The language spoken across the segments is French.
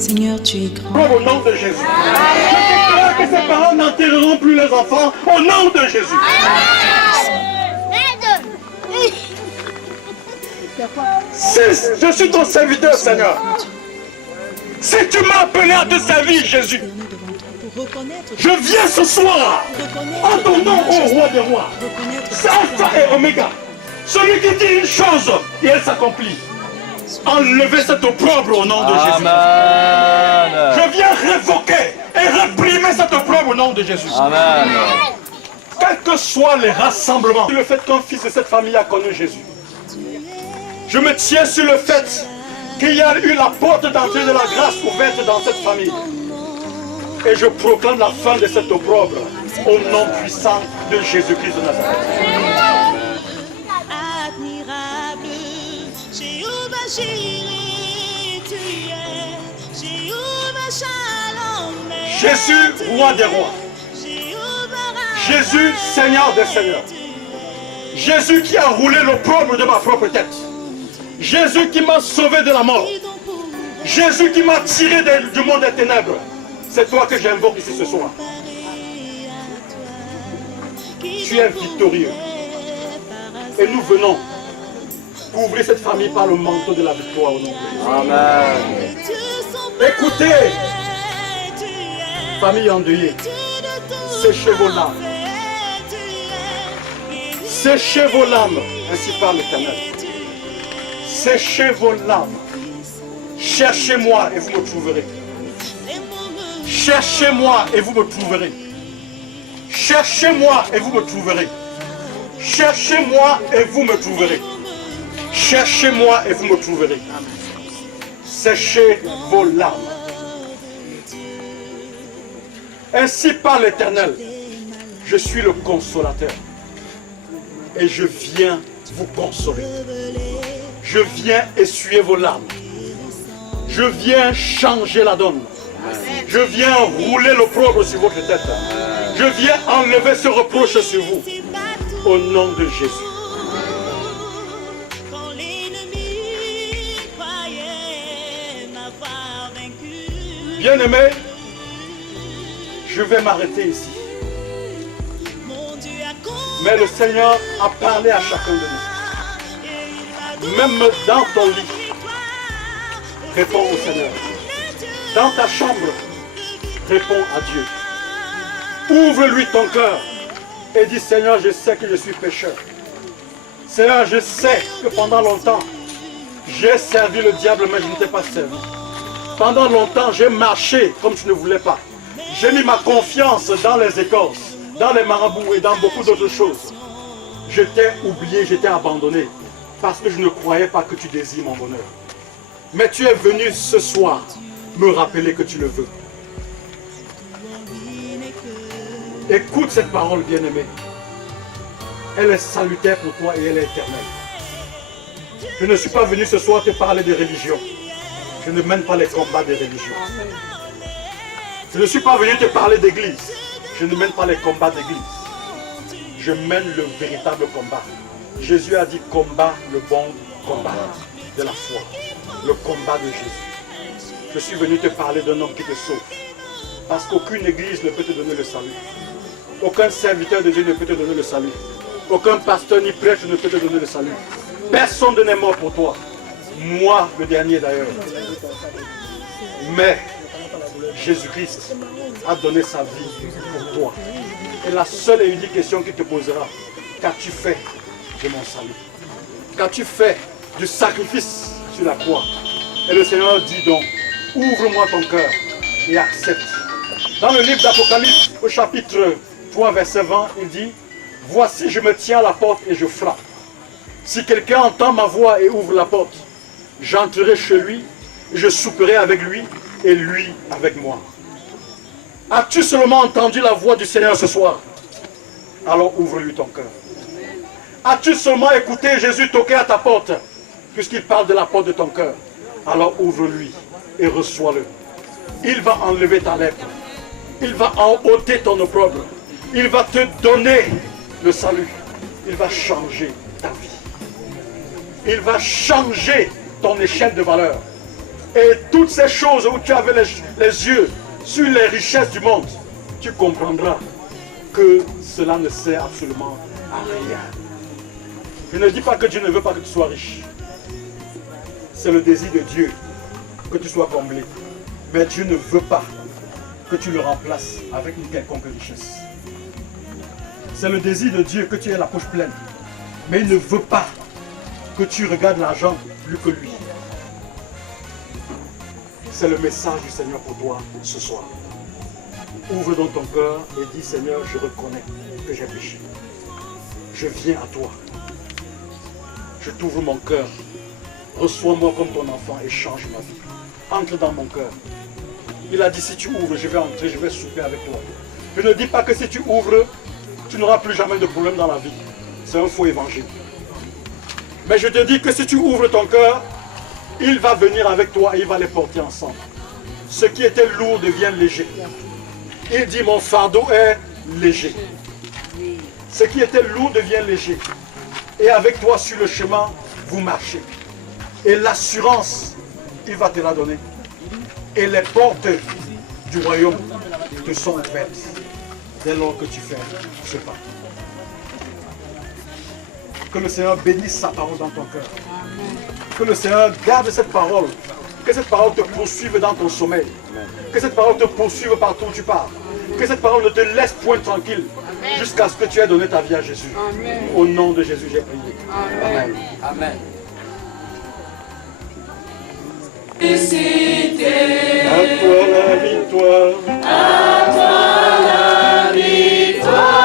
Seigneur, tu es grand. Au nom de Jésus. Je déclare que ces parents n'enterreront plus leurs enfants au nom de Jésus. Je suis ton serviteur, Seigneur. Si tu m'as appelé à te servir, Jésus, je viens ce soir en ton nom, ô roi des rois. C'est Alpha et Oméga. Celui qui dit une chose et elle s'accomplit. Enlevez cet opprobre au nom de Jésus. Amen. Je viens révoquer et réprimer cet opprobre au nom de Jésus. Amen. Quels que soient les rassemblements, le fait qu'un fils de cette famille a connu Jésus. Je me tiens sur le fait qu'il y a eu la porte d'entrée de la grâce ouverte dans cette famille. Et je proclame la fin de cet opprobre au nom puissant de Jésus-Christ de Nazareth. Admirable, Jéhovah Jireh, tu es Jéhovah Shalom. Jésus, roi des rois. Jésus, Seigneur des seigneurs. Jésus qui a roulé l'opprobre de ma propre tête. Jésus qui m'a sauvé de la mort. Jésus qui m'a tiré du monde des ténèbres. C'est toi que j'invoque ici ce soir. Tu es victorieux. Et nous venons couvrir cette famille par le manteau de la victoire au nom de Jésus. Amen. Écoutez, famille endeuillée, séchez vos larmes. Séchez vos larmes, ainsi parle l'Éternel. Séchez vos larmes. Cherchez-moi et vous me trouverez. Cherchez-moi et vous me trouverez. Cherchez-moi et vous me trouverez. Cherchez-moi et vous me trouverez. Cherchez-moi et vous me trouverez. Séchez vos larmes. Ainsi parle l'Éternel. Je suis le consolateur. Et je viens vous consoler. Je viens essuyer vos larmes. Je viens changer la donne. Je viens rouler l'opprobre sur votre tête. Je viens enlever ce reproche sur vous. Au nom de Jésus. Bien-aimés, je vais m'arrêter ici. Mais le Seigneur a parlé à chacun de nous. Même dans ton lit, réponds au Seigneur. Dans ta chambre, réponds à Dieu. Ouvre-lui ton cœur et dis, Seigneur, je sais que je suis pécheur. Seigneur, je sais que pendant longtemps, j'ai servi le diable, mais je ne t'ai pas servi. Pendant longtemps, j'ai marché comme tu ne voulais pas. J'ai mis ma confiance dans les écorces, dans les marabouts et dans beaucoup d'autres choses. Je t'ai oublié, je t'ai abandonné, parce que je ne croyais pas que tu désires mon bonheur. Mais tu es venu ce soir me rappeler que tu le veux. Écoute cette parole, bien-aimée. Elle est salutaire pour toi et elle est éternelle. Je ne suis pas venu ce soir te parler de religion. Je ne mène pas les combats des religions. Je ne suis pas venu te parler d'église. Je ne mène pas les combats d'église. Je mène le véritable combat. Jésus a dit combat le bon combat de la foi. Le combat de Jésus. Je suis venu te parler d'un homme qui te sauve. Parce qu'aucune église ne peut te donner le salut. Aucun serviteur de Dieu ne peut te donner le salut. Aucun pasteur ni prêtre ne peut te donner le salut. Personne n'est mort pour toi. Moi, le dernier d'ailleurs. Mais Jésus-Christ a donné sa vie pour toi. Et la seule et unique question qu'il te posera, qu'as-tu fait de mon salut? Qu'as-tu fait du sacrifice sur la croix? Et le Seigneur dit donc, ouvre-moi ton cœur et accepte. Dans le livre d'Apocalypse, au chapitre 3, verset 20, il dit, voici, je me tiens à la porte et je frappe. Si quelqu'un entend ma voix et ouvre la porte, j'entrerai chez lui, je souperai avec lui et lui avec moi. As-tu seulement entendu la voix du Seigneur ce soir? Alors ouvre-lui ton cœur. As-tu seulement écouté Jésus toquer à ta porte, puisqu'il parle de la porte de ton cœur? Alors ouvre-lui et reçois-le. Il va enlever ta lèpre. Il va ôter ton opprobre. Il va te donner le salut. Il va changer ta vie. Il va changer ton échelle de valeur. Et toutes ces choses où tu avais les yeux sur les richesses du monde, tu comprendras que cela ne sert absolument à rien. Je ne dis pas que Dieu ne veut pas que tu sois riche. C'est le désir de Dieu que tu sois comblé. Mais Dieu ne veut pas que tu le remplaces avec une quelconque richesse. C'est le désir de Dieu que tu aies la poche pleine. Mais il ne veut pas que tu regardes l'argent plus que lui. C'est le message du Seigneur pour toi ce soir. Ouvre donc ton cœur et dis, Seigneur, je reconnais que j'ai péché. Je viens à toi. Je t'ouvre mon cœur. Reçois-moi comme ton enfant et change ma vie. Entre dans mon cœur. Il a dit, si tu ouvres, je vais entrer, je vais souper avec toi. Je ne dis pas que si tu ouvres, tu n'auras plus jamais de problème dans la vie. C'est un faux évangile. Mais je te dis que si tu ouvres ton cœur, il va venir avec toi et il va les porter ensemble. Ce qui était lourd devient léger. Il dit, mon fardeau est léger. Ce qui était lourd devient léger. Et avec toi sur le chemin, vous marchez. Et l'assurance, il va te la donner. Et les portes du royaume te sont ouvertes dès lors que tu fais ce pas. Que le Seigneur bénisse sa parole dans ton cœur. Que le Seigneur garde cette parole. Que cette parole te poursuive dans ton sommeil. Que cette parole te poursuive partout où tu pars. Que cette parole ne te laisse point tranquille jusqu'à ce que tu aies donné ta vie à Jésus. Amen. Au nom de Jésus, j'ai prié. Amen. Amen. À toi la victoire. À toi la victoire.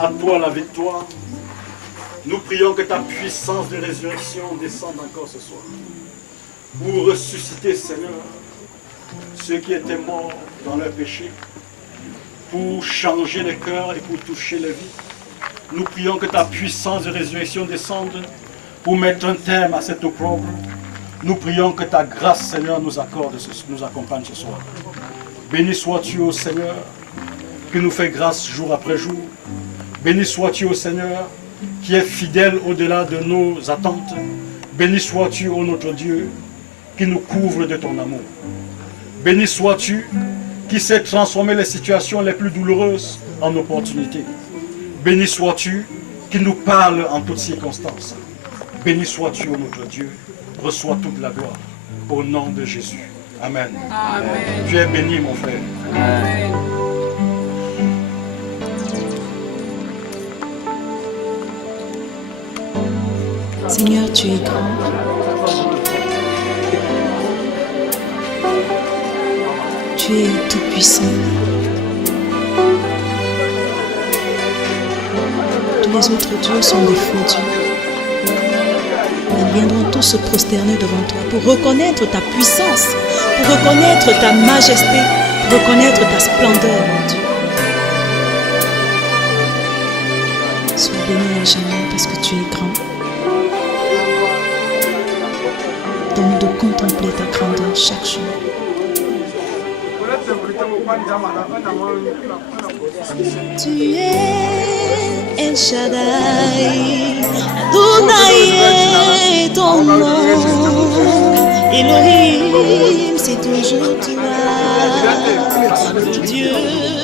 À toi la victoire. Nous prions que ta puissance de résurrection descende encore ce soir. Pour ressusciter, Seigneur, ceux qui étaient morts dans leur péché pour changer les cœurs et pour toucher les vies. Nous prions que ta puissance de résurrection descende pour mettre un terme à cette opprobre. Nous prions que ta grâce, Seigneur, nous accompagne ce soir. Béni sois-tu, ô Seigneur, qui nous fait grâce jour après jour. Béni sois-tu, ô Seigneur, qui est fidèle au-delà de nos attentes. Béni sois-tu, ô notre Dieu, qui nous couvre de ton amour. Béni sois-tu, qui sait transformer les situations les plus douloureuses en opportunités. Béni sois-tu, qui nous parle en toutes circonstances. Béni sois-tu, ô notre Dieu, reçois toute la gloire. Au nom de Jésus. Amen. Amen. Tu es béni, mon frère. Amen. Seigneur, tu es grand. Tu es tout puissant. Tous les autres dieux sont des faux dieux. Ils viendront tous se prosterner devant toi pour reconnaître ta puissance, pour reconnaître ta majesté, pour reconnaître ta splendeur, mon Dieu. Sois béni à jamais parce que tu es grand. Donne-nous de contempler ta grandeur chaque jour. Tu es El Shaddai, Adonai est ton nom. Elohim, c'est toujours toi, Dieu.